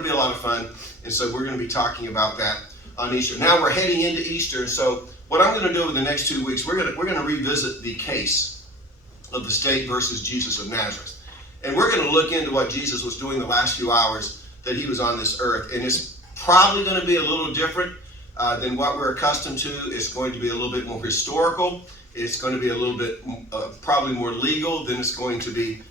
it'll be a lot of fun. And so we're going to be talking about that on Easter. Now we're heading into Easter. So what I'm going to do over the next 2 weeks, we're going to revisit the case of the state versus Jesus of Nazareth. And we're going to look into what Jesus was doing the last few hours that he was on this earth. And it's probably going to be a little different than what we're accustomed to. It's going to be a little bit more historical. It's going to be a little bit probably more legal than it's going to be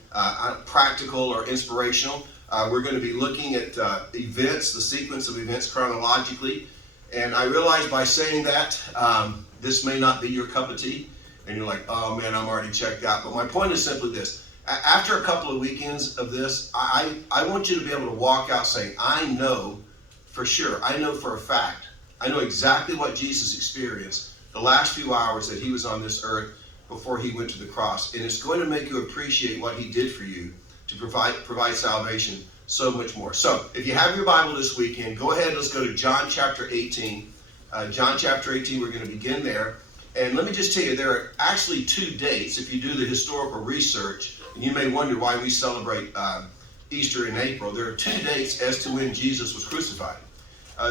practical or inspirational. We're going to be looking at events, the sequence of events chronologically. And I realize by saying that, this may not be your cup of tea. And you're like, oh man, I'm already checked out. But my point is simply this. After a couple of weekends of this, I want you to be able to walk out saying, I know for sure, I know for a fact, I know exactly what Jesus experienced the last few hours that he was on this earth before he went to the cross. And it's going to make you appreciate what he did for you to provide salvation so much more. So if you have your Bible this weekend, go ahead, let's go to John chapter 18. John chapter 18, we're going to begin there. And let me just tell you, there are actually 2 dates if you do the historical research. And you may wonder why we celebrate Easter in April. There are 2 dates as to when Jesus was crucified.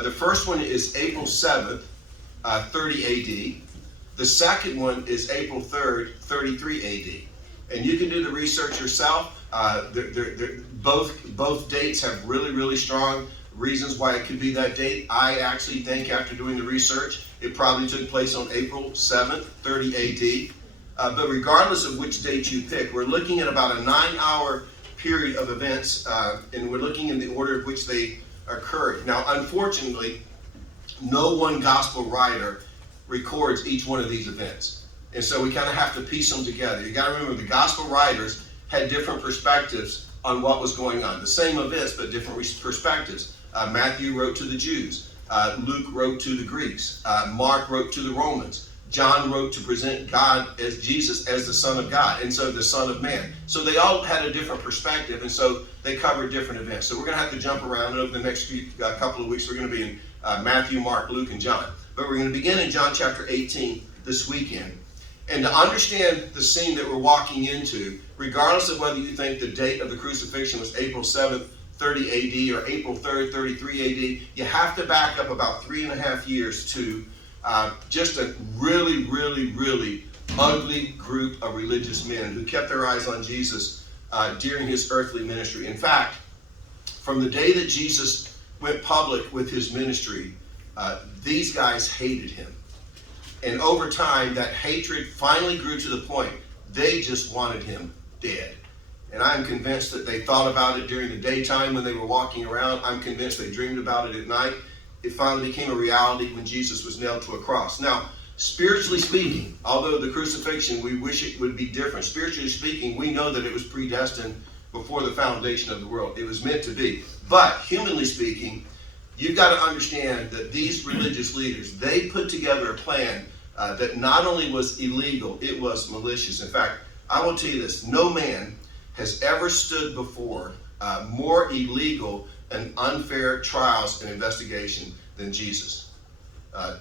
The first one is April 7th, 30 AD. The second one is April 3rd, 33 AD. And you can do the research yourself. Both dates have really, really strong reasons why it could be that date. I actually think after doing the research, it probably took place on April 7th, 30 AD. But regardless of which date you pick, we're looking at about a 9-hour period of events, and we're looking in the order of which they occurred. Now, unfortunately, no one gospel writer records each one of these events. And so we kind of have to piece them together. You got to remember, the gospel writers had different perspectives on what was going on. The same events, but different perspectives. Matthew wrote to the Jews. Luke wrote to the Greeks. Mark wrote to the Romans. John wrote to present God as Jesus as the Son of God, and so the Son of Man. So they all had a different perspective, and so they covered different events. So we're going to have to jump around, and over the next couple of weeks, we're going to be in Matthew, Mark, Luke, and John. But we're going to begin in John chapter 18 this weekend. And to understand the scene that we're walking into, regardless of whether you think the date of the crucifixion was April 7th, 30 AD, or April 3rd, 33 AD, you have to back up about 3.5 years to just a really, really, really ugly group of religious men who kept their eyes on Jesus during his earthly ministry. In fact, from the day that Jesus went public with his ministry, these guys hated him. And over time, that hatred finally grew to the point they just wanted him dead. And I'm convinced that they thought about it during the daytime when they were walking around. I'm convinced they dreamed about it at night. It finally became a reality when Jesus was nailed to a cross. Now, spiritually speaking, although the crucifixion, we wish it would be different. Spiritually speaking, we know that it was predestined before the foundation of the world. It was meant to be. But humanly speaking, you've got to understand that these religious leaders, they put together a plan that not only was illegal, it was malicious. In fact, I will tell you this, no man has ever stood before more illegal and unfair trials and investigation than Jesus.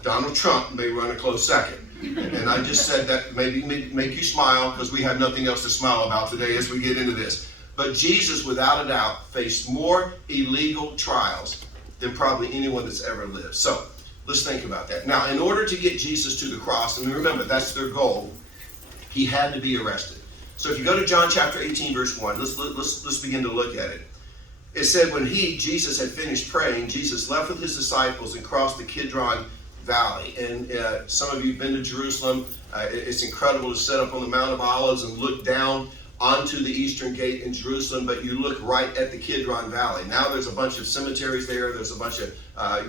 Donald Trump may run a close second. And I just said that maybe make you smile because we have nothing else to smile about today as we get into this. But Jesus, without a doubt, faced more illegal trials than probably anyone that's ever lived. So let's think about that. Now, in order to get Jesus to the cross, and remember, that's their goal, he had to be arrested. So if you go to John chapter 18, verse 1, let's begin to look at it. It said, when Jesus had finished praying, Jesus left with his disciples and crossed the Kidron Valley. And some of you have been to Jerusalem. It's incredible to sit up on the Mount of Olives and look down onto the Eastern Gate in Jerusalem, but you look right at the Kidron Valley. Now there's a bunch of cemeteries there. There's a bunch of, I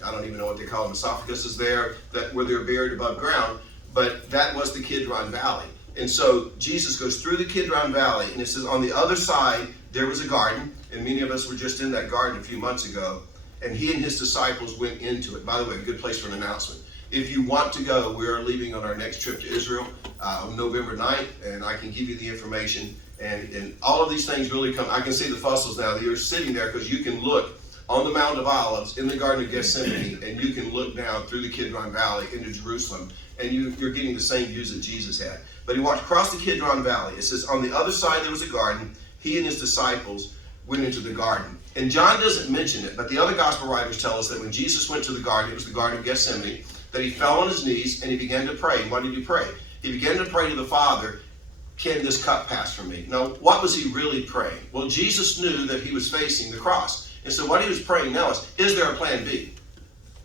don't even know what they call them, esophaguses there, where they're buried above ground. But that was the Kidron Valley. And so Jesus goes through the Kidron Valley, and it says on the other side, there was a garden, and many of us were just in that garden a few months ago, and he and his disciples went into it. By the way, a good place for an announcement. If you want to go, we are leaving on our next trip to Israel on November 9th, and I can give you the information. And all of these things really come. I can see the fossils now. You're sitting there because you can look on the Mount of Olives in the Garden of Gethsemane, and you can look down through the Kidron Valley into Jerusalem, and you're getting the same views that Jesus had. But he walked across the Kidron Valley. It says on the other side there was a garden. He and his disciples went into the garden. And John doesn't mention it, but the other gospel writers tell us that when Jesus went to the garden, it was the Garden of Gethsemane, that he fell on his knees and he began to pray. And what did he pray? He began to pray to the Father, can this cup pass from me? Now, what was he really praying? Well, Jesus knew that he was facing the cross. And so what he was praying now is there a plan B?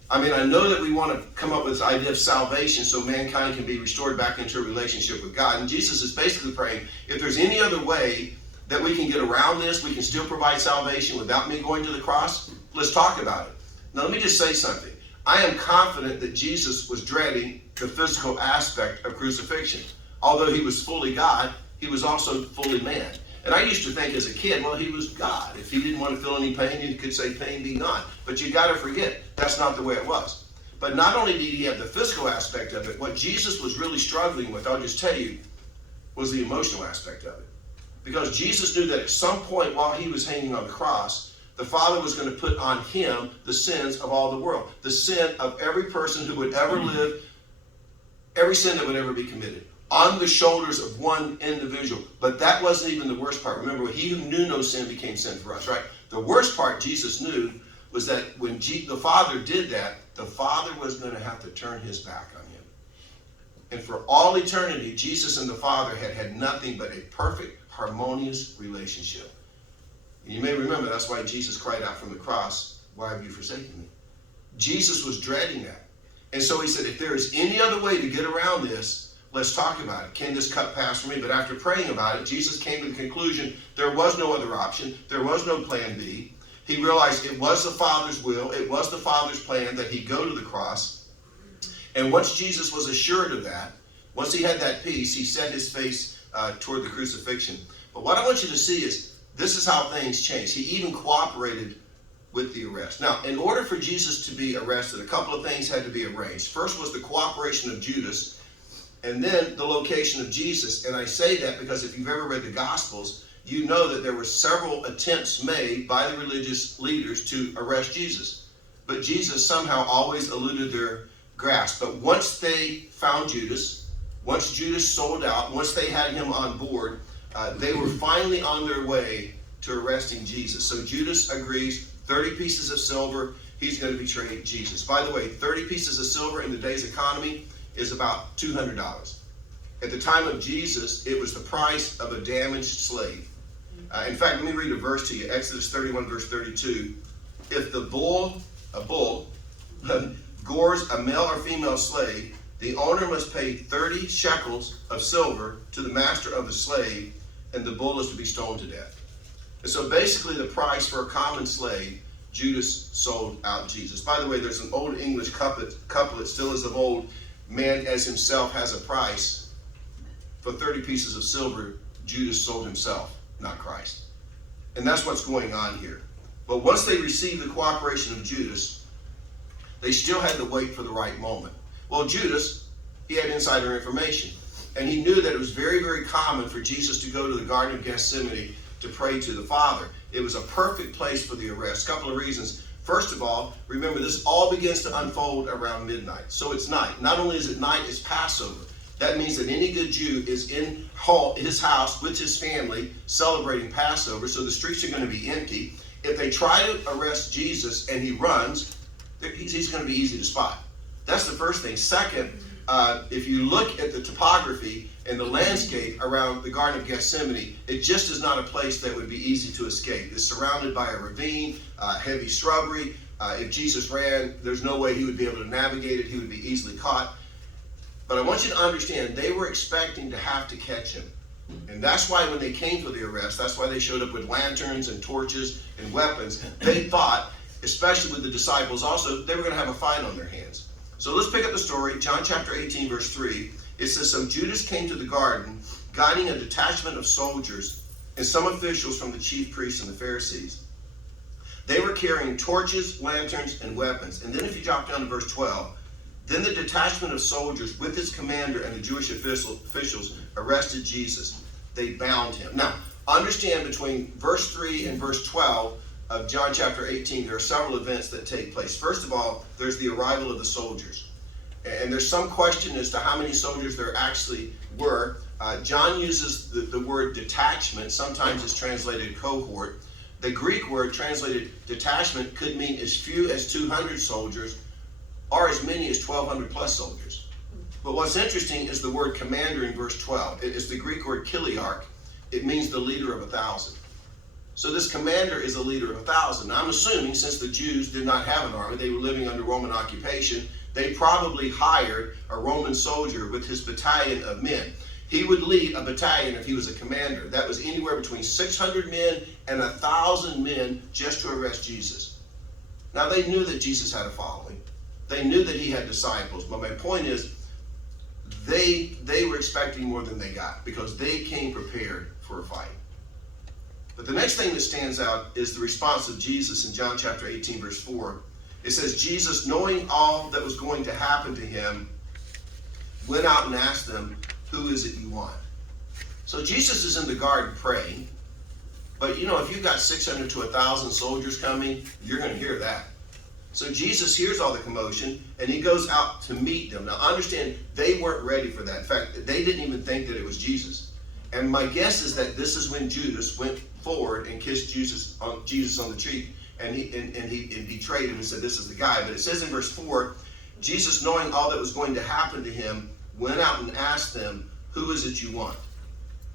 I mean, I know that we want to come up with this idea of salvation so mankind can be restored back into a relationship with God. And Jesus is basically praying, if there's any other way that we can get around this, we can still provide salvation without me going to the cross, let's talk about it. Now, let me just say something. I am confident that Jesus was dreading the physical aspect of crucifixion. Although he was fully God, he was also fully man. And I used to think as a kid, well, he was God. If he didn't want to feel any pain, he could say, pain be not. But you got to forget, that's not the way it was. But not only did he have the physical aspect of it, what Jesus was really struggling with, I'll just tell you, was the emotional aspect of it. Because Jesus knew that at some point while he was hanging on the cross, the Father was going to put on him the sins of all the world. The sin of every person who would ever live, every sin that would ever be committed, on the shoulders of one individual. But that wasn't even the worst part. Remember, he who knew no sin became sin for us, right? The worst part Jesus knew was that when the Father did that, the Father was going to have to turn his back on him. And for all eternity, Jesus and the Father had had nothing but a perfect, harmonious relationship. And you may remember that's why Jesus cried out from the cross, why have you forsaken me? Jesus was dreading that. And so he said, if there is any other way to get around this, let's talk about it. Can this cup pass from me? But after praying about it, Jesus came to the conclusion there was no other option. There was no plan B. He realized it was the Father's will. It was the Father's plan that he go to the cross. And once Jesus was assured of that, once he had that peace, he set his face toward the crucifixion. But what I want you to see is this is how things changed. He even cooperated with the arrest. Now, in order for Jesus to be arrested, a couple of things had to be arranged. First was the cooperation of Judas, and then the location of Jesus. And I say that because if you've ever read the Gospels, you know that there were several attempts made by the religious leaders to arrest Jesus. But Jesus somehow always eluded their grasp. But once they found Judas, once Judas sold out, once they had him on board, they were finally on their way to arresting Jesus. So Judas agrees, 30 pieces of silver, he's going to betray Jesus. By the way, 30 pieces of silver in today's economy is about $200. At the time of Jesus, it was the price of a damaged slave. In fact, let me read a verse to you. Exodus 31, verse 32. If a bull gores a male or female slave, the owner must pay 30 shekels of silver to the master of the slave, and the bull is to be stoned to death. And so basically the price for a common slave, Judas sold out Jesus. By the way, there's an old English couplet still as of old, man as himself has a price. For 30 pieces of silver, Judas sold himself, not Christ. And that's what's going on here. But once they received the cooperation of Judas, they still had to wait for the right moment. Well, Judas, he had insider information. And he knew that it was very, very common for Jesus to go to the Garden of Gethsemane to pray to the Father. It was a perfect place for the arrest. A couple of reasons. First of all, remember, this all begins to unfold around midnight. So it's night. Not only is it night, it's Passover. That means that any good Jew is in his house with his family celebrating Passover, so the streets are going to be empty. If they try to arrest Jesus and he runs, he's going to be easy to spot. That's the first thing. Second, if you look at the topography and the landscape around the Garden of Gethsemane, it just is not a place that would be easy to escape. It's surrounded by a ravine, heavy shrubbery. If Jesus ran, there's no way he would be able to navigate it. He would be easily caught. But I want you to understand, they were expecting to have to catch him. And that's why when they came for the arrest, that's why they showed up with lanterns and torches and weapons. They thought, especially with the disciples also, they were going to have a fight on their hands. So let's pick up the story. John chapter 18, verse 3. It says, so Judas came to the garden, guiding a detachment of soldiers and some officials from the chief priests and the Pharisees. They were carrying torches, lanterns, and weapons. And then if you drop down to verse 12, then the detachment of soldiers with its commander and the Jewish officials arrested Jesus. They bound him. Now, understand between verse 3 and verse 12 of John chapter 18, there are several events that take place. First of all, there's the arrival of the soldiers. And there's some question as to how many soldiers there actually were. John uses the word detachment. Sometimes it's translated cohort. The Greek word translated detachment could mean as few as 200 soldiers or as many as 1,200 plus soldiers. But what's interesting is the word commander in verse 12. It is the Greek word kiliarch. It means the leader of 1,000. So this commander is a leader of 1,000. Now, I'm assuming since the Jews did not have an army, they were living under Roman occupation, they probably hired a Roman soldier with his battalion of men. He would lead a battalion if he was a commander. That was anywhere between 600 men and 1,000 men just to arrest Jesus. Now, they knew that Jesus had a following. They knew that he had disciples. But my point is, they were expecting more than they got because they came prepared for a fight. But the next thing that stands out is the response of Jesus in John chapter 18, verse 4. It says, Jesus, knowing all that was going to happen to him, went out and asked them, who is it you want? So Jesus is in the garden praying. But you know, if you've got 600 to 1,000 soldiers coming, you're going to hear that. So Jesus hears all the commotion, and he goes out to meet them. Now understand, they weren't ready for that. In fact, they didn't even think that it was Jesus. And my guess is that this is when Judas went forward and kissed Jesus on the cheek, and he betrayed him and said, this is the guy. But it says in verse 4, Jesus, knowing all that was going to happen to him, went out and asked them, who is it you want?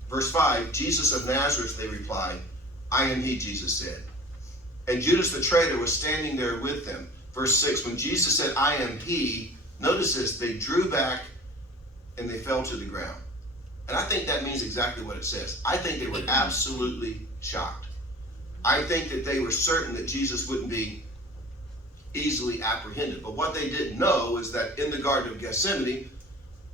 Verse 5, Jesus of Nazareth, they replied. I am he, Jesus said. And Judas the traitor was standing there with them. Verse 6, when Jesus said, I am he, notice this, they drew back and they fell to the ground. And I think that means exactly what it says. I think they were absolutely shocked. I think that they were certain that Jesus wouldn't be easily apprehended. But what they didn't know is that in the Garden of Gethsemane,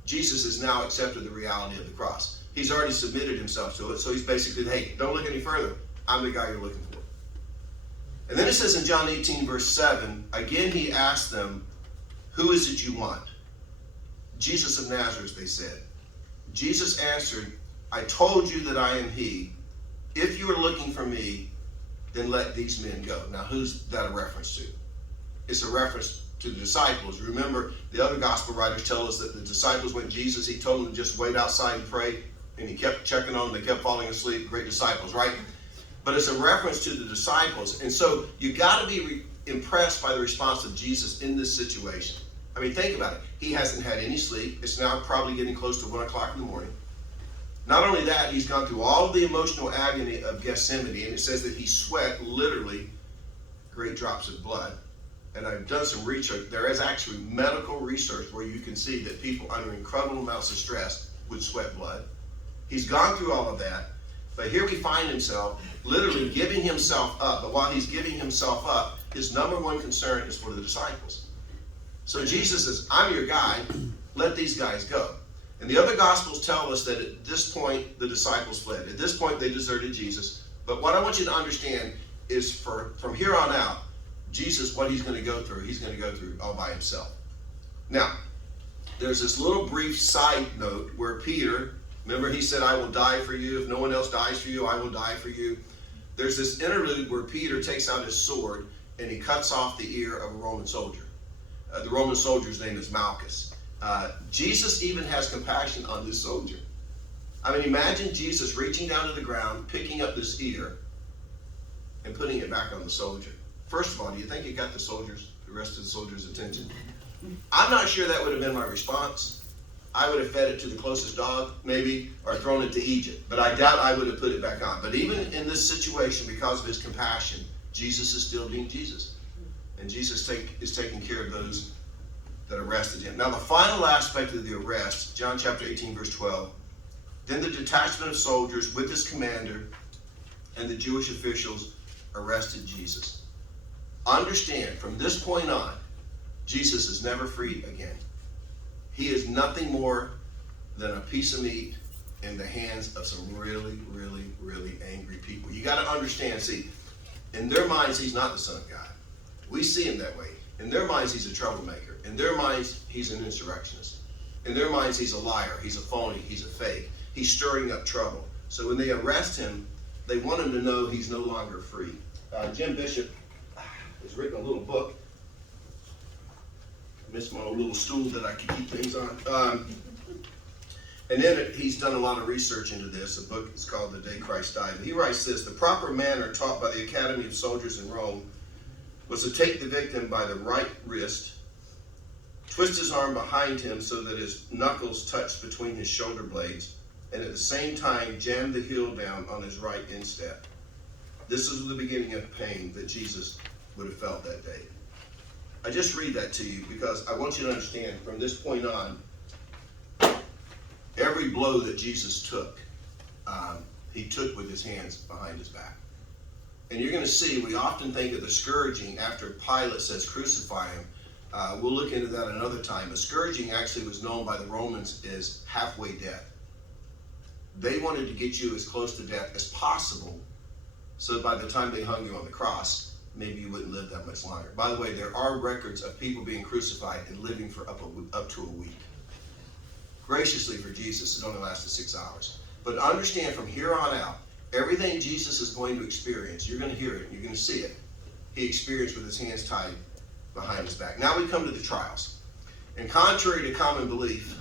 Jesus has now accepted the reality of the cross. He's already submitted himself to it. So he's basically, hey, don't look any further. I'm the guy you're looking for. And then it says in John 18, verse 7, again he asked them, who is it you want? Jesus of Nazareth, they said. Jesus answered, I told you that I am he. If you are looking for me, then let these men go. Now, who's that a reference to? It's a reference to the disciples. Remember, the other gospel writers tell us that the disciples went to Jesus. He told them to just wait outside and pray, and he kept checking on them. They kept falling asleep. Great disciples, right? But it's a reference to the disciples. And so you got to be impressed by the response of Jesus in this situation. I mean, think about it. He hasn't had any sleep. It's now probably getting close to 1 o'clock in the morning. Not only that, he's gone through all of the emotional agony of Gethsemane, and it says that he sweat literally great drops of blood. And I've done some research. There is actually medical research where you can see that people under incredible amounts of stress would sweat blood. He's gone through all of that, but here we find himself literally giving himself up. But while he's giving himself up, his number one concern is for the disciples. So Jesus says, I'm your guy, let these guys go. And the other gospels tell us that at this point, the disciples fled. At this point, they deserted Jesus. But what I want you to understand is from here on out, Jesus, what he's going to go through, he's going to go through all by himself. Now, there's this little brief side note where Peter, remember he said, I will die for you. If no one else dies for you, I will die for you. There's this interlude where Peter takes out his sword and he cuts off the ear of a Roman soldier. The Roman soldier's name is Malchus. Jesus even has compassion on this soldier. I mean, imagine Jesus reaching down to the ground, picking up this ear, and putting it back on the soldier. First of all, do you think it got the rest of the soldiers' attention? I'm not sure that would have been my response. I would have fed it to the closest dog, maybe, or thrown it to Egypt. But I doubt I would have put it back on. But even in this situation, because of his compassion, Jesus is still being Jesus. And Jesus is taking care of those that arrested him. Now, the final aspect of the arrest, John chapter 18, verse 12, then the detachment of soldiers with his commander and the Jewish officials arrested Jesus. Understand, from this point on, Jesus is never freed again. He is nothing more than a piece of meat in the hands of some really, really, really angry people. You got to understand, see, in their minds, he's not the Son of God. We see him that way. In their minds, he's a troublemaker. In their minds, he's an insurrectionist. In their minds, he's a liar. He's a phony. He's a fake. He's stirring up trouble. So when they arrest him, they want him to know he's no longer free. Jim Bishop has written a little book. I missed my old little stool that I could keep things on. And then he's done a lot of research into this. The book is called The Day Christ Died. And he writes this: the proper manner taught by the Academy of Soldiers in Rome was to take the victim by the right wrist, twist his arm behind him so that his knuckles touched between his shoulder blades, and at the same time jam the heel down on his right instep. This was the beginning of pain that Jesus would have felt that day. I just read that to you because I want you to understand from this point on, every blow that Jesus took, he took with his hands behind his back. And you're going to see, we often think of the scourging after Pilate says crucify him. We'll look into that another time. But scourging actually was known by the Romans as halfway death. They wanted to get you as close to death as possible, so by the time they hung you on the cross, maybe you wouldn't live that much longer. By the way, there are records of people being crucified and living for up to a week. Graciously for Jesus, it only lasted 6 hours. But understand from here on out, everything Jesus is going to experience, you're going to hear it, you're going to see it, he experienced with his hands tied behind his back. Now we come to the trials. And contrary to common belief,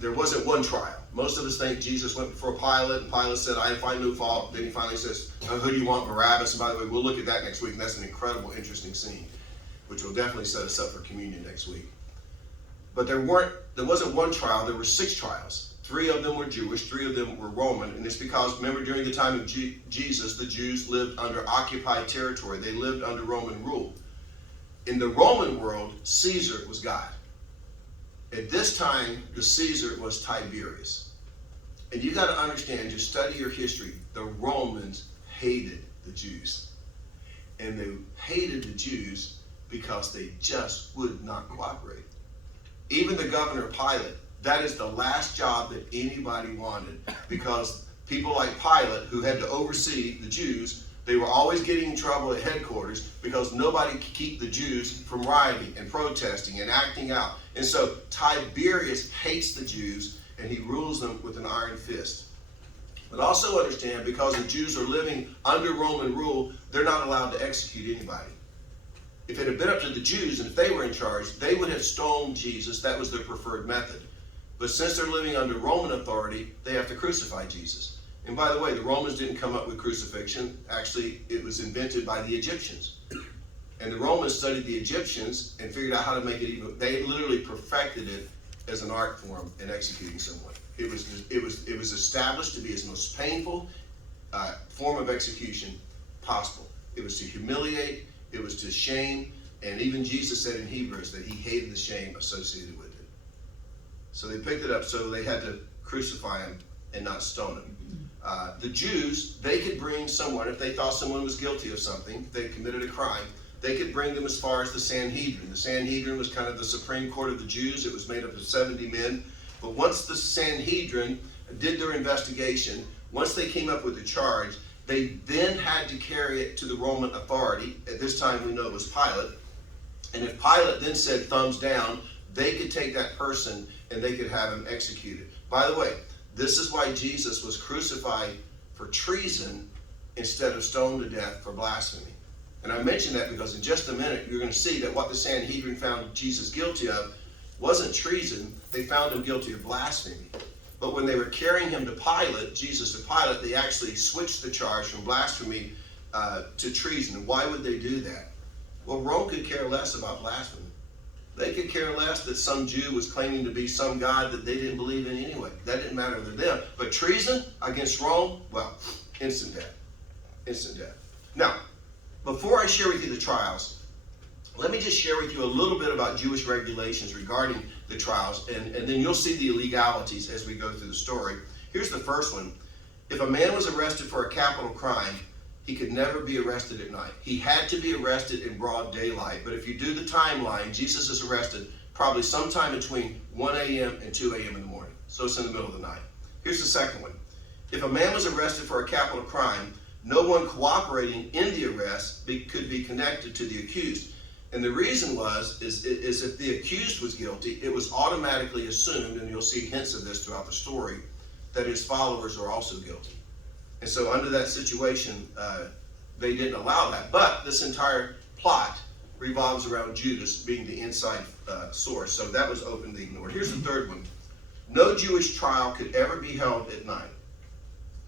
there wasn't one trial. Most of us think Jesus went before Pilate, and Pilate said, I find no fault. Then he finally says, who do you want, Barabbas? And by the way, we'll look at that next week, and that's an incredible, interesting scene, which will definitely set us up for communion next week. But there wasn't one trial, there were 6 trials. 3 of them were Jewish, 3 of them were Roman, and it's because, remember, during the time of Jesus, the Jews lived under occupied territory. They lived under Roman rule. In the Roman world, Caesar was God. At this time, the Caesar was Tiberius. And you got to understand, just study your history, the Romans hated the Jews. And they hated the Jews because they just would not cooperate. Even the governor Pilate, that is the last job that anybody wanted, because people like Pilate, who had to oversee the Jews, they were always getting in trouble at headquarters because nobody could keep the Jews from rioting and protesting and acting out. And so Tiberius hates the Jews, and he rules them with an iron fist. But also understand, because the Jews are living under Roman rule, they're not allowed to execute anybody. If it had been up to the Jews, and if they were in charge, they would have stoned Jesus. That was their preferred method. But since they're living under Roman authority, they have to crucify Jesus. And by the way, the Romans didn't come up with crucifixion. Actually, it was invented by the Egyptians. And the Romans studied the Egyptians and figured out how to make it even. They literally perfected it as an art form in executing someone. It was established to be its most painful form of execution possible. It was to humiliate, it was to shame, and even Jesus said in Hebrews that he hated the shame associated with it. So they picked it up, so they had to crucify him and not stone him. The Jews, they could bring someone, if they thought someone was guilty of something, if they committed a crime, they could bring them as far as the Sanhedrin. The Sanhedrin was kind of the Supreme Court of the Jews. It was made up of 70 men. But once the Sanhedrin did their investigation, once they came up with the charge, they then had to carry it to the Roman authority. At this time, we know it was Pilate. And if Pilate then said thumbs down, they could take that person and they could have him executed. By the way, this is why Jesus was crucified for treason instead of stoned to death for blasphemy. And I mention that because in just a minute, you're going to see that what the Sanhedrin found Jesus guilty of wasn't treason. They found him guilty of blasphemy. But when they were carrying him to Pilate, Jesus to Pilate, they actually switched the charge from blasphemy to treason. And why would they do that? Well, Rome could care less about blasphemy. They could care less that some Jew was claiming to be some God that they didn't believe in anyway. That didn't matter to them. But treason against Rome, well, instant death. Instant death. Now, before I share with you the trials, let me just share with you a little bit about Jewish regulations regarding the trials, and then you'll see the illegalities as we go through the story. Here's the first one. If a man was arrested for a capital crime, he could never be arrested at night. He had to be arrested in broad daylight. But if you do the timeline, Jesus is arrested probably sometime between 1 a.m. and 2 a.m. in the morning. So it's in the middle of the night. Here's the second one. If a man was arrested for a capital crime, no one cooperating in the arrest could be connected to the accused. And the reason is if the accused was guilty, it was automatically assumed, and you'll see hints of this throughout the story, that his followers are also guilty. And so under that situation, they didn't allow that. But this entire plot revolves around Judas being the inside source. So that was openly ignored. Here's the third one. No Jewish trial could ever be held at night.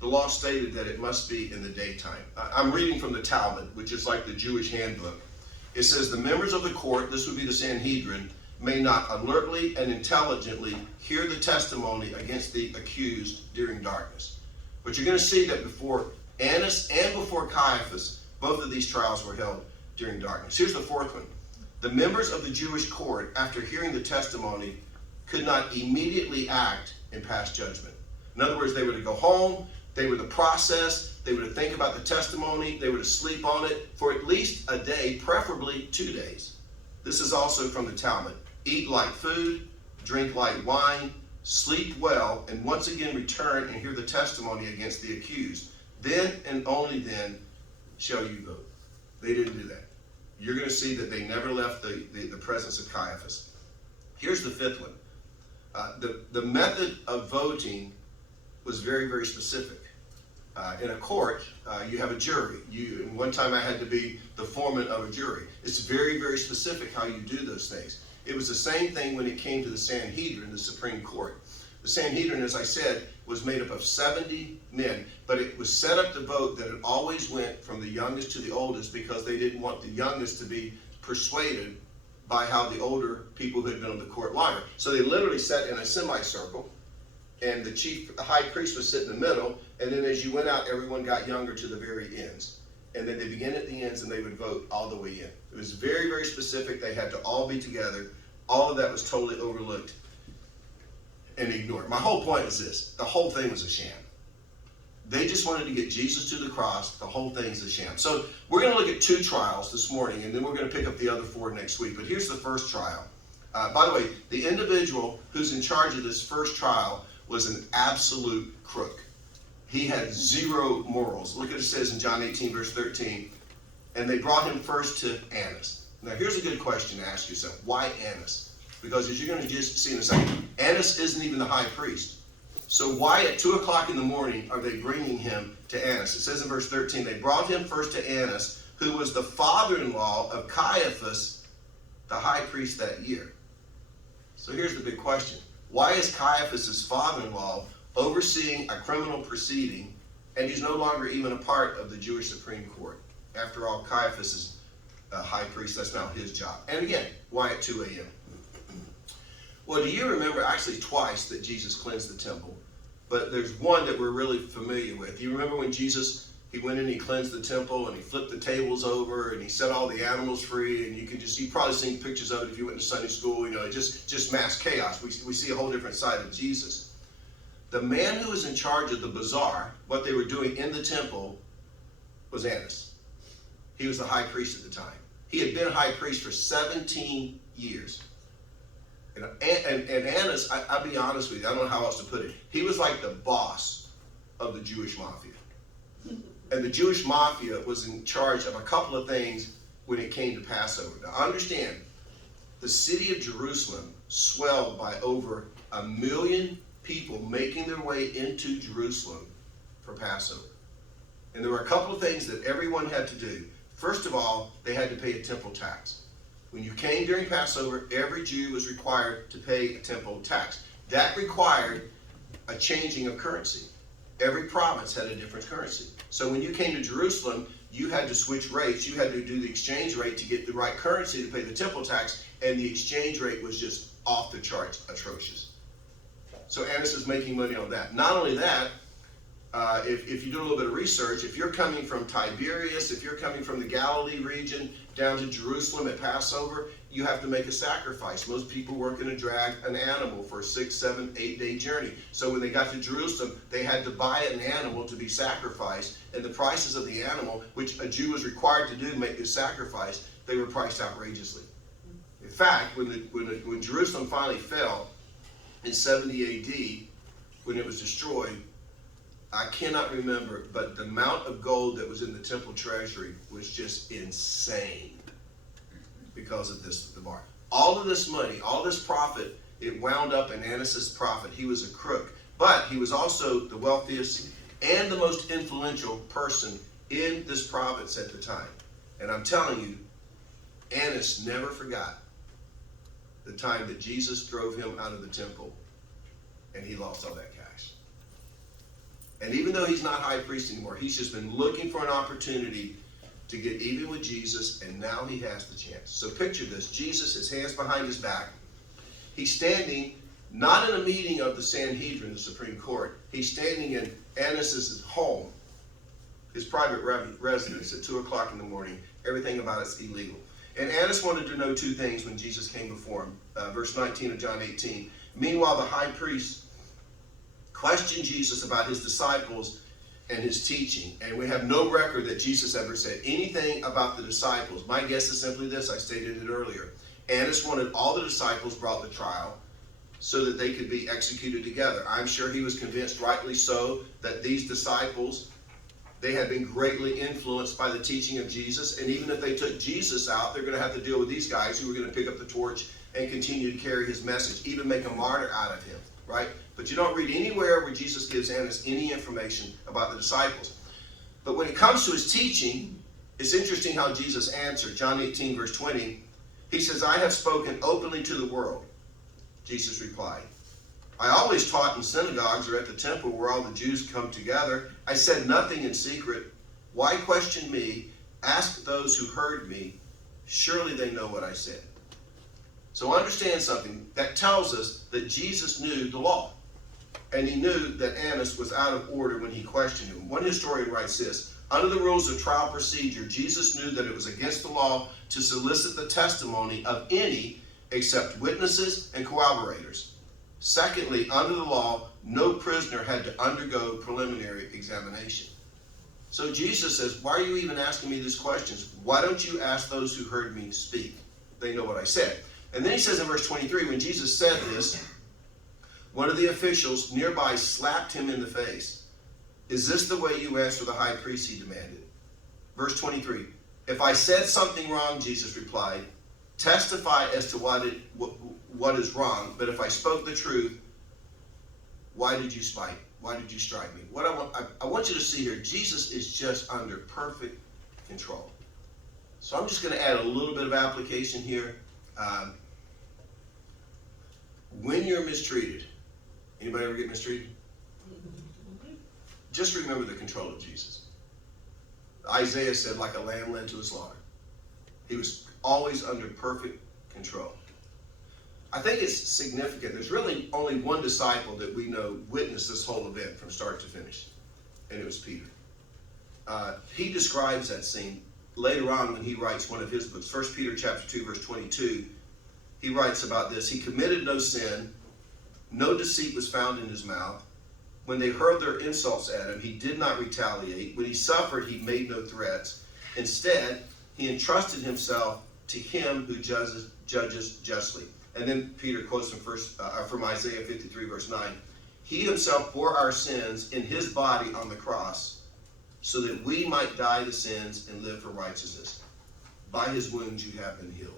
The law stated that it must be in the daytime. I'm reading from the Talmud, which is like the Jewish handbook. It says, the members of the court, this would be the Sanhedrin, may not alertly and intelligently hear the testimony against the accused during darkness. But you're going to see that before Annas and before Caiaphas, both of these trials were held during darkness. Here's the fourth one. The members of the Jewish court, after hearing the testimony, could not immediately act and pass judgment. In other words, they were to go home, they were to process, they were to think about the testimony, they were to sleep on it for at least a day, preferably 2 days. This is also from the Talmud. Eat light food, drink light wine, sleep well, and once again return and hear the testimony against the accused. Then and only then shall you vote. They didn't do that. You're going to see that they never left the presence of Caiaphas. Here's the fifth one. The method of voting was very, very specific. In a court, you have a jury. And one time I had to be the foreman of a jury. It's very, very specific how you do those things. It was the same thing when it came to the Sanhedrin, the Supreme Court. The Sanhedrin, as I said, was made up of 70 men, but it was set up to vote that it always went from the youngest to the oldest because they didn't want the youngest to be persuaded by how the older people who had been on the court longer. So they literally sat in a semicircle, and the high priest was sitting in the middle, and then as you went out, everyone got younger to the very ends. And then they began at the ends, and they would vote all the way in. It was very, very specific. They had to all be together. All of that was totally overlooked and ignored. My whole point is this. The whole thing was a sham. They just wanted to get Jesus to the cross. The whole thing's a sham. So we're going to look at 2 trials this morning, and then we're going to pick up the other 4 next week. But here's the first trial. By the way, the individual who's in charge of this first trial was an absolute crook. He had 0 morals. Look at what it says in John 18, verse 13. And they brought him first to Annas. Now, here's a good question to ask yourself. Why Annas? Because as you're going to just see in a second, Annas isn't even the high priest. So why at 2 o'clock in the morning are they bringing him to Annas? It says in verse 13, they brought him first to Annas, who was the father-in-law of Caiaphas, the high priest that year. So here's the big question. Why is Caiaphas' father-in-law overseeing a criminal proceeding, and he's no longer even a part of the Jewish Supreme Court? After all, Caiaphas is a high priest. That's now his job. And again, why at 2 a.m.? Well, do you remember actually twice that Jesus cleansed the temple? But there's one that we're really familiar with. You remember when Jesus, he went in and he cleansed the temple and he flipped the tables over and he set all the animals free, and you've probably seen pictures of it if you went to Sunday school, just mass chaos. We see a whole different side of Jesus. The man who was in charge of the bazaar, what they were doing in the temple, was Annas. He was the high priest at the time. He had been high priest for 17 years. And Annas, I'll be honest with you, I don't know how else to put it. He was like the boss of the Jewish mafia. And the Jewish mafia was in charge of a couple of things when it came to Passover. Now understand, the city of Jerusalem swelled by over 1 million people making their way into Jerusalem for Passover. And there were a couple of things that everyone had to do. First of all, they had to pay a temple tax. When you came during Passover, every Jew was required to pay a temple tax. That required a changing of currency. Every province had a different currency. So when you came to Jerusalem, you had to switch rates. You had to do the exchange rate to get the right currency to pay the temple tax, and the exchange rate was just off the charts, atrocious. So Annas is making money on that. Not only that, if you do a little bit of research, if you're coming from Tiberias, if you're coming from the Galilee region down to Jerusalem at Passover, you have to make a sacrifice. Most people were going to drag an animal for a 6, 7, 8 day journey. So when they got to Jerusalem, they had to buy an animal to be sacrificed, and the prices of the animal, which a Jew was required to do to make this sacrifice, they were priced outrageously. In fact, when Jerusalem finally fell in 70 AD, when it was destroyed, I cannot remember, but the amount of gold that was in the temple treasury was just insane because of this bar. All of this money, all this profit, it wound up in Annas' profit. He was a crook, but he was also the wealthiest and the most influential person in this province at the time. And I'm telling you, Annas never forgot the time that Jesus drove him out of the temple and he lost all that cash. And even though he's not high priest anymore, he's just been looking for an opportunity to get even with Jesus, and now he has the chance. So picture this. Jesus, his hands behind his back. He's standing, not in a meeting of the Sanhedrin, the Supreme Court. He's standing in Annas' home, his private residence at 2 o'clock in the morning. Everything about it's illegal. And Annas wanted to know two things when Jesus came before him. Verse 19 of John 18. Meanwhile, the high priest questioned Jesus about his disciples and his teaching. And we have no record that Jesus ever said anything about the disciples. My guess is simply this. I stated it earlier. Annas wanted all the disciples brought to trial so that they could be executed together. I'm sure he was convinced, rightly so, that these disciples, they had been greatly influenced by the teaching of Jesus. And even if they took Jesus out, they're going to have to deal with these guys who were going to pick up the torch and continue to carry his message, even make a martyr out of him, right? But you don't read anywhere where Jesus gives Annas any information about the disciples. But when it comes to his teaching, it's interesting how Jesus answered. John 18, verse 20, he says, I have spoken openly to the world. Jesus replied, I always taught in synagogues or at the temple where all the Jews come together. I said nothing in secret. Why question me? Ask those who heard me. Surely they know what I said. So understand something. That tells us that Jesus knew the law. And he knew that Annas was out of order when he questioned him. One historian writes this, under the rules of trial procedure, Jesus knew that it was against the law to solicit the testimony of any except witnesses and corroborators. Secondly, under the law, no prisoner had to undergo preliminary examination. So Jesus says, why are you even asking me these questions? Why don't you ask those who heard me speak? They know what I said. And then he says in verse 23, when Jesus said this, one of the officials nearby slapped him in the face. Is this the way you answer the high priest? He demanded. Verse 23, if I said something wrong, Jesus replied, testify as to what is wrong, but if I spoke the truth, why did you spite? Why did you strike me? What I want you to see here, Jesus is just under perfect control. So I'm just going to add a little bit of application here. When you're mistreated, anybody ever get mistreated? Just remember the control of Jesus. Isaiah said, like a lamb led to a slaughter. He was always under perfect control. I think it's significant. There's really only one disciple that we know witnessed this whole event from start to finish, and it was Peter. He describes that scene later on when he writes one of his books, 1 Peter chapter 2, verse 22. He writes about this. He committed no sin. No deceit was found in his mouth. When they hurled their insults at him, he did not retaliate. When he suffered, he made no threats. Instead, he entrusted himself to him who judges justly. And then Peter quotes from Isaiah 53, verse 9. He himself bore our sins in his body on the cross, so that we might die to sins and live for righteousness. By his wounds you have been healed.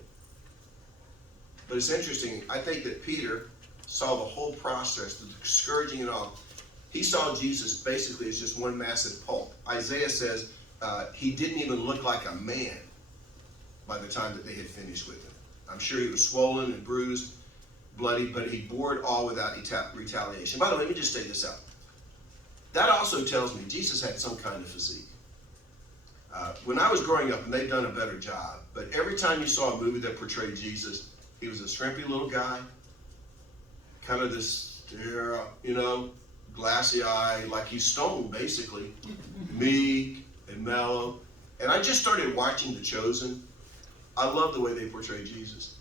But it's interesting. I think that Peter saw the whole process, the scourging and all. He saw Jesus basically as just one massive pulp. Isaiah says he didn't even look like a man by the time that they had finished with him. I'm sure he was swollen and bruised, bloody, but he bore it all without retaliation. By the way, let me just say this out. That also tells me Jesus had some kind of physique. When I was growing up, and they've done a better job, but every time you saw a movie that portrayed Jesus, he was a shrimpy little guy, kind of this, glassy eye, like he's stoned, basically, meek and mellow. And I just started watching The Chosen. I love the way they portray Jesus.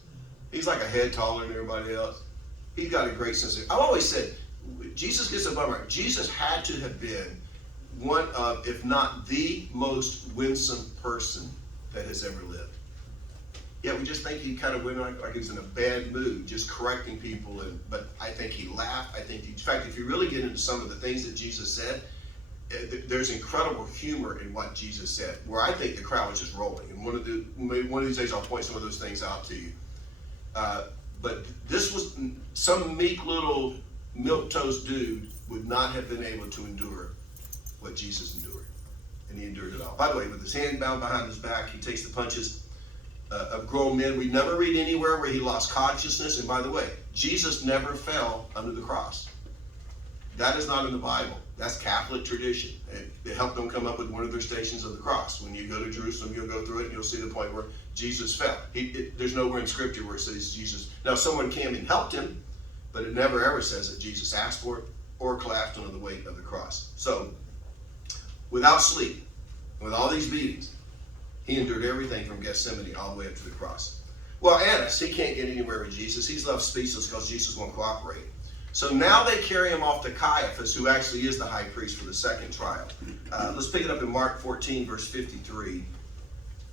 He's like a head taller than everybody else. He's got a great sense of, I've always said, Jesus gets a bummer. Jesus had to have been one of, if not the most winsome person that has ever lived. Yeah, we just think he kind of went like he was in a bad mood, just correcting people. But I think he laughed. In fact, if you really get into some of the things that Jesus said, there's incredible humor in what Jesus said, where I think the crowd was just rolling. And one of these days I'll point some of those things out to you. But this was some meek little milquetoast dude would not have been able to endure what Jesus endured. And he endured it all. By the way, with his hand bound behind his back, he takes the punches of grown men. We never read anywhere where he lost consciousness. And by the way, Jesus never fell under the cross. That is not in the Bible. That's Catholic tradition. It helped them come up with one of their Stations of the Cross. When you go to Jerusalem, you'll go through it and you'll see the point where Jesus fell. There's nowhere in Scripture where it says Jesus. Now, someone came and helped him, but it never ever says that Jesus asked for it or collapsed under the weight of the cross. So, without sleep, with all these beatings, he endured everything from Gethsemane all the way up to the cross. Well, Annas, he can't get anywhere with Jesus. He's left speechless because Jesus won't cooperate. So now they carry him off to Caiaphas, who actually is the high priest for the second trial. Let's pick it up in Mark 14, verse 53.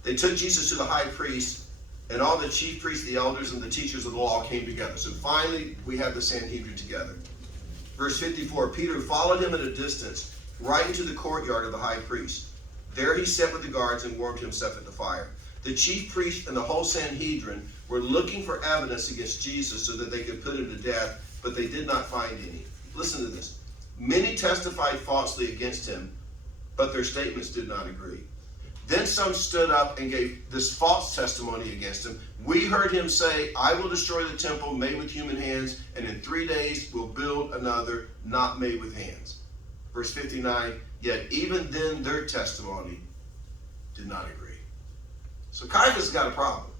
They took Jesus to the high priest, and all the chief priests, the elders, and the teachers of the law came together. So finally, we have the Sanhedrin together. Verse 54, Peter followed him at a distance, right into the courtyard of the high priest. There he sat with the guards and warmed himself at the fire. The chief priests and the whole Sanhedrin were looking for evidence against Jesus so that they could put him to death, but they did not find any. Listen to this. Many testified falsely against him, but their statements did not agree. Then some stood up and gave this false testimony against him. We heard him say, I will destroy the temple made with human hands, and in 3 days will build another not made with hands. Verse 59, yet even then their testimony did not agree. So Caiaphas has got a problem.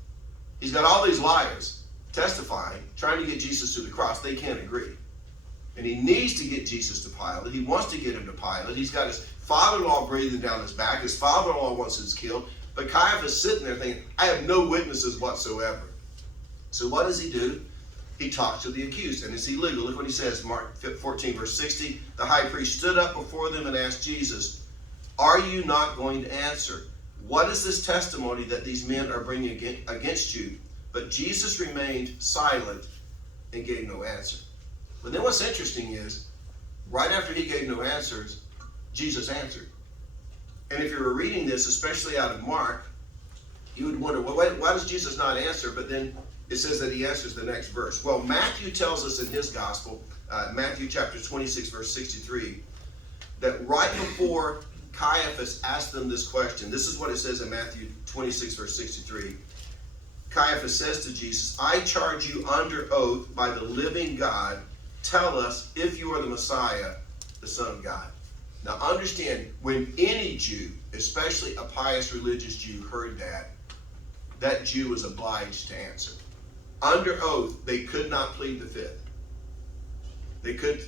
He's got all these liars testifying, trying to get Jesus to the cross. They can't agree. And he needs to get Jesus to Pilate. He wants to get him to Pilate. He's got his father-in-law breathing down his back. His father-in-law wants him killed. But Caiaphas is sitting there thinking, I have no witnesses whatsoever. So what does he do? He talks to the accused, and it's illegal. Look what he says, Mark 14, verse 60. The high priest stood up before them and asked Jesus, are you not going to answer? What is this testimony that these men are bringing against you? But Jesus remained silent and gave no answer. But then what's interesting is, right after he gave no answers, Jesus answered. And if you were reading this, especially out of Mark, you would wonder, well, why does Jesus not answer? But then it says that he answers the next verse. Well, Matthew tells us in his gospel, Matthew chapter 26, verse 63, that right before Caiaphas asked them this question, this is what it says in Matthew 26, verse 63. Caiaphas says to Jesus, I charge you under oath by the living God, tell us if you are the Messiah, the Son of God. Now understand, when any Jew, especially a pious religious Jew, heard that, that Jew was obliged to answer. Under oath, they could not plead the fifth. They could.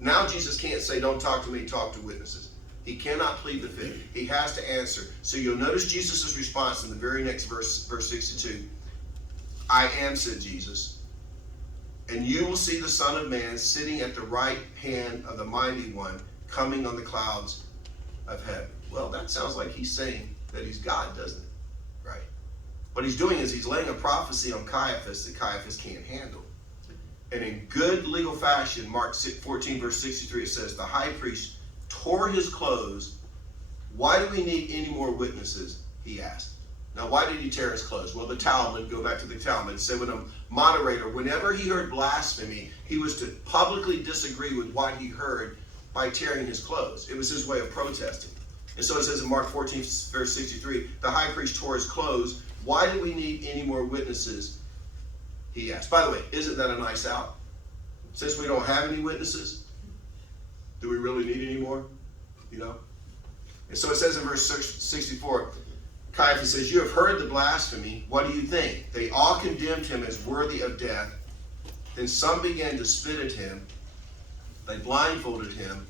Now Jesus can't say, don't talk to me, talk to witnesses. He cannot plead the fifth. He has to answer. So you'll notice Jesus' response in the very next verse, verse 62. I am, said Jesus, and you will see the Son of Man sitting at the right hand of the Mighty One, coming on the clouds of heaven. Well, that sounds like he's saying that he's God, doesn't it? Right. What he's doing is he's laying a prophecy on Caiaphas that Caiaphas can't handle. And in good legal fashion, Mark 14, verse 63, it says, the high priest tore his clothes. Why do we need any more witnesses? He asked. Now, why did he tear his clothes? Well, the Talmud, go back to the Talmud, said when a moderator, whenever he heard blasphemy, he was to publicly disagree with what he heard by tearing his clothes. It was his way of protesting. And so it says in Mark 14, verse 63, the high priest tore his clothes. Why do we need any more witnesses? He asked. By the way, isn't that a nice out? Since we don't have any witnesses, do we really need any more? You know? And so it says in verse 64, Caiaphas says, you have heard the blasphemy. What do you think? They all condemned him as worthy of death. Then some began to spit at him. They blindfolded him.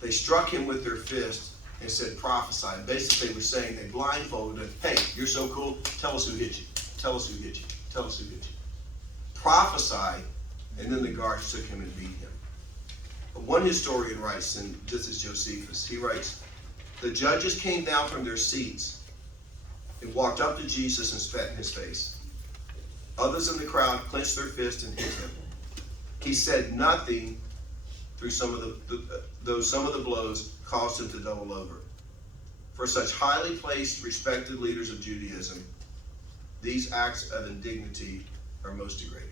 They struck him with their fists and said, prophesy. And basically they were saying, they blindfolded him. Hey, you're so cool. Tell us who hit you. Tell us who hit you. Tell us who hit you. Prophesy. And then the guards took him and beat him. But one historian writes, and this is Josephus, he writes, the judges came down from their seats and walked up to Jesus and spat in his face. Others in the crowd clenched their fists and hit him. He said nothing through some of the blows caused him to double over. For such highly placed, respected leaders of Judaism, these acts of indignity are most degrading.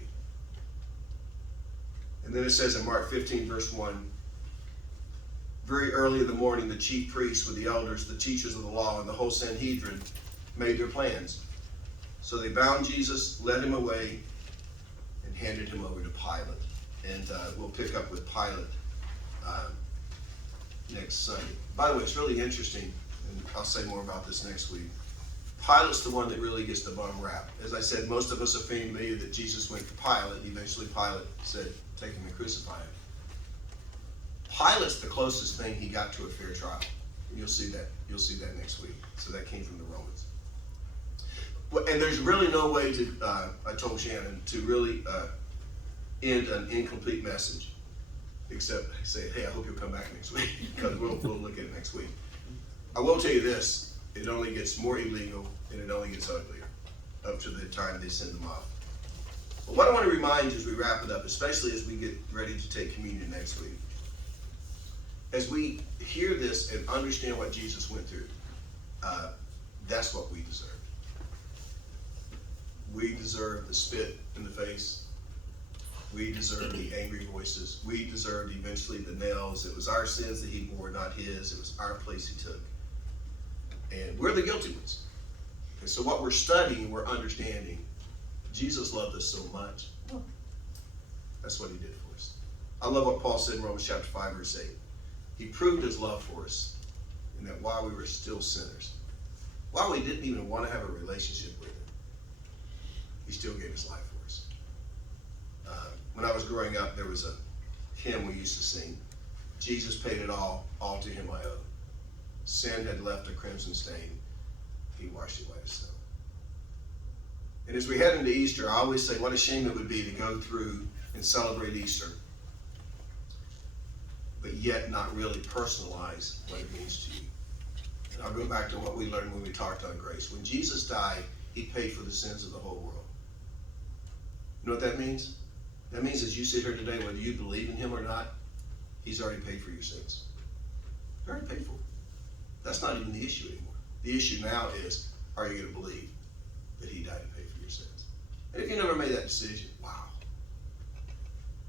And then it says in Mark 15, verse 1, very early in the morning, the chief priests with the elders, the teachers of the law, and the whole Sanhedrin made their plans. So they bound Jesus, led him away, and handed him over to Pilate. And we'll pick up with Pilate next Sunday. By the way, it's really interesting, and I'll say more about this next week. Pilate's the one that really gets the bum rap. As I said, most of us are familiar that Jesus went to Pilate, and eventually Pilate said, take him and crucify him. Pilate's the closest thing he got to a fair trial. And you'll see that. You'll see that next week. So that came from the Romans. Well, and there's really no way to, I told Shannon, to really end an incomplete message, except say, hey, I hope you'll come back next week, because we'll look at it next week. I will tell you this, it only gets more illegal, and it only gets uglier, up to the time they send them off. But what I want to remind you as we wrap it up, especially as we get ready to take communion next week, as we hear this and understand what Jesus went through, that's what we deserve. We deserve the spit in the face. We deserve the angry voices. We deserved eventually the nails. It was our sins that he bore, not his. It was our place he took. And we're the guilty ones. And so what we're studying, we're understanding, Jesus loved us so much. That's what he did for us. I love what Paul said in Romans chapter 5, verse 8. He proved his love for us in that while we were still sinners, while we didn't even want to have a relationship with him, he still gave his life for us. When I was growing up, there was a hymn we used to sing. Jesus paid it all to him I owe. Sin had left a crimson stain. He washed it white as snow. And as we head into Easter, I always say what a shame it would be to go through and celebrate Easter, but yet not really personalize what it means to you. And I'll go back to what we learned when we talked on grace. When Jesus died, he paid for the sins of the whole world. You know what that means? That means as you sit here today, whether you believe in him or not, he's already paid for your sins. He's already paid for it. That's not even the issue anymore. The issue now is, are you going to believe that he died and paid for your sins? And if you never made that decision, wow.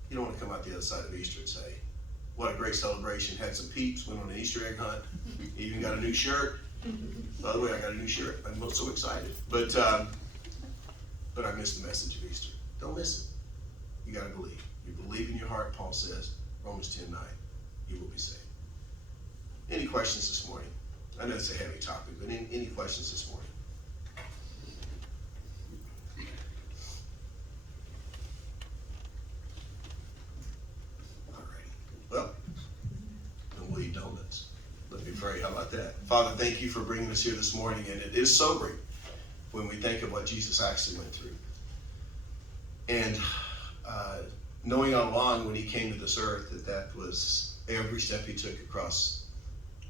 You don't want to come out the other side of Easter and say, what a great celebration, had some peeps, went on an Easter egg hunt, even got a new shirt. By the way, I got a new shirt. I'm not so excited. But I missed the message of Easter. Don't miss it. You got to believe. You believe in your heart, Paul says, Romans 10:9, you will be saved. Any questions this morning? I know it's a heavy topic, but any questions this morning? All right. Well, then we'll eat donuts. Let me pray. How about that? Father, thank you for bringing us here this morning, and it is sobering when we think of what Jesus actually went through. And knowing all along when he came to this earth that was every step he took across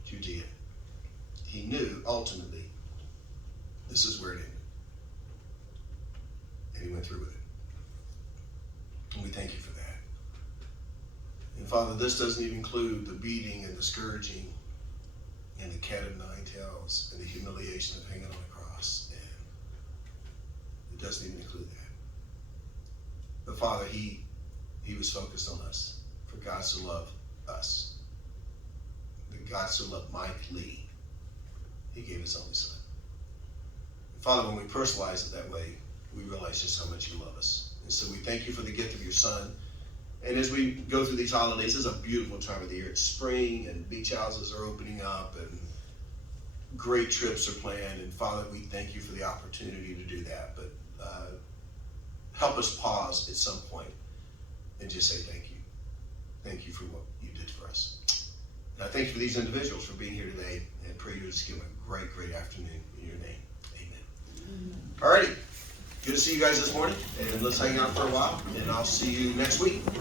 Judea. He knew ultimately this is where it ended. And he went through with it. And we thank you for that. And Father, this doesn't even include the beating and the scourging and the cat of nine tails and the humiliation of hanging on a cross. And it doesn't even include that. But Father, he was focused on us. For God so loved us. That God so loved Mike Lee. He gave his only son. And Father, when we personalize it that way, we realize just how much you love us. And so we thank you for the gift of your son. And as we go through these holidays, it's a beautiful time of the year. It's spring and beach houses are opening up and great trips are planned. And Father, we thank you for the opportunity to do that. But help us pause at some point and just say thank you. Thank you for what you did for us. And I thank you for these individuals for being here today, and pray you just give them a great, great afternoon in your name. Amen. All righty. Good to see you guys this morning, and let's hang out for a while, and I'll see you next week.